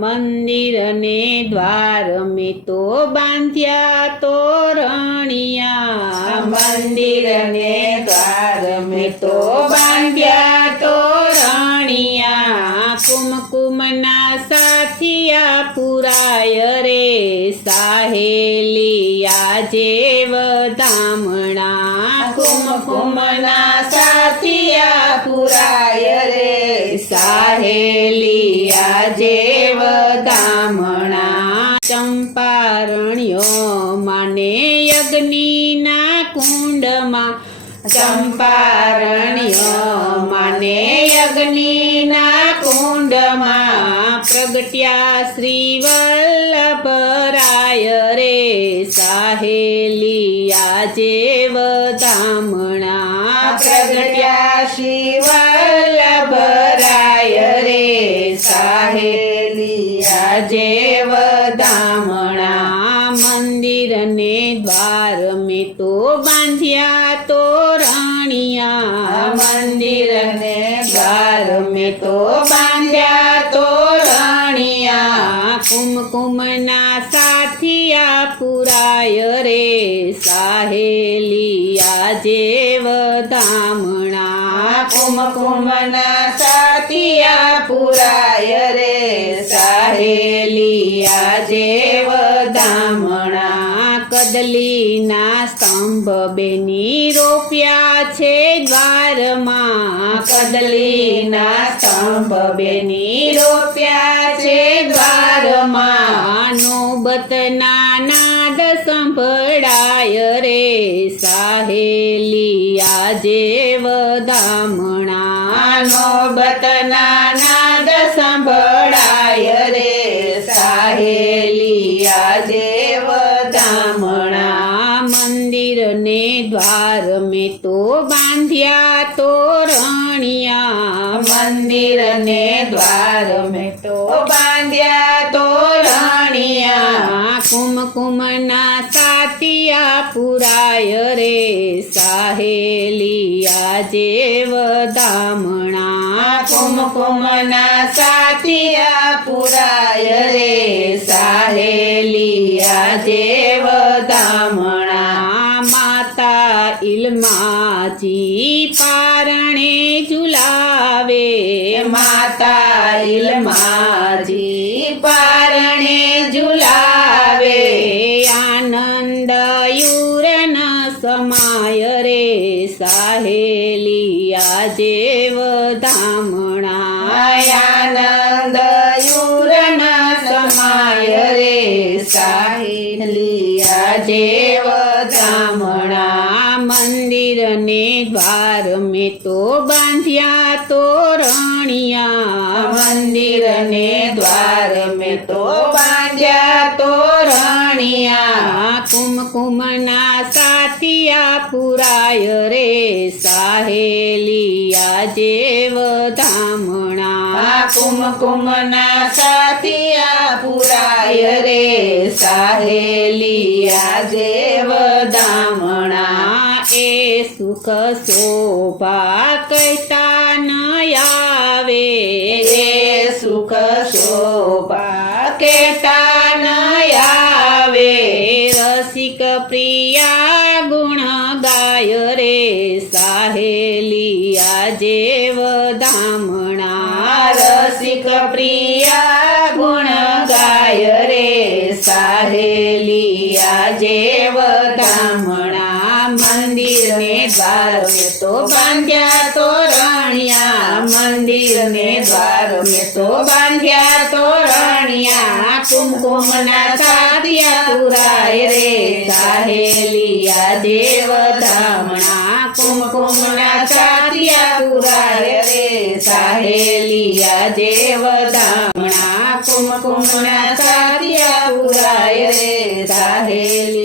મંદિર ને દ્વાર મેં તો બાંધ્યા તોરણિયા મંદિર ને દ્વાર મેં તો બાંધ્યા તોરણિયા કુમકુમના સાથિયા પુરાય રે સાહેલિયા જેવ ધામણા કુમકુમના સાથિયા પુરાય રે સાહેલિયા જેવ ધામણા ચંપારણ્યો માને યજ્ઞના કુંડમાં ચંપારણ્યો માને યજ્ઞના કુંડમાં પ્રગટ્યા શ્રી વલ્લભરાય રે સાહેલિયા જેવ ધામણા પ્રગટ્યા શ્રી વલ્લભરાય રે સાહેલિયા જેવ ધામણા મંદિર ને દ્વાર મેં તો બાંધ્યા તોરણિયા મંદિર ને દ્વાર મેં તો બાંધ્યા તોરણિયા કુમકુમના સાથિયા પુરાય રે સાહેલિયા જેવ ધામણા કુમકુમના સાથિયા પુરાય રે સાહેલિયા જેવ ધામણા કદલીના સ્તંભ બેની રોપ્યા છે દ્વારમાં કદલીના સ્તંભ બેની રોપ્યા છે દ્વારમાં નોબતના નાદ સંભળાય રે સાહેલિયા જેવ ધામણા નોબતના નાદ સંભળાય રે સાહેલિયા જેવ ધામણા મંદિર ને દ્વાર મેં તો બાંધ્યા તોરણિયા મંદિર ને દ્વાર મેં તો બાંધ્યા તોરણિયા કુમકુમના સાથિયા પુરાય રે સાહેલિયા જેવ ધામણા કુમકુમના સાથિયા પુરાય રે સાહેલિયા જેવ ધામણા માતા ઇલમાજી પારણે ઝુલાવે માતા ઇલમાજી પારણે ઝુલાવે આનંદ યુરન સમાય રે સાહેલિયા જેવ ધામણા આનંદ યુરન સમાય રે સાહેલિયા જેવ ધામણા મંદિર ને દ્વાર મેં તો બાંધ્યા તોરણિયા મંદિર ને દ્વાર મેં તો બાંધ્યા તોરણિયા કુમકુમના સાથિયા પુરાય રે સાહેલિયા જેવ ધામણા કુમકુમના સાથિયા પુરાય રે સાહેલિયા જેવ ધામણા એ સુખ શોભા કહેતા ન આવે એ સુખ શોભા કહેતા ન આવે રસિક પ્રિયા ગુણ ગાય રે સાહેલિયા જેવ ધામણા રસિક પ્રિયા ગુણ ગાય રે સાહેલિયા જેવ ધામણા મંદિર ને દ્વાર મેં તો બાંધ્યા તોરણિયા મંદિર ને દ્વાર મેં તો બાંધ્યા તોરણિયા કુમકુમના સાથિયા પુરાય રે સાહેલિયા દેવ ધામણા કુમકુમના સાથિયા પુરાય રે સાહેલિયા દેવ ધામણા કુમકુમના સાથિયા પુરાય રે સાહેલિયા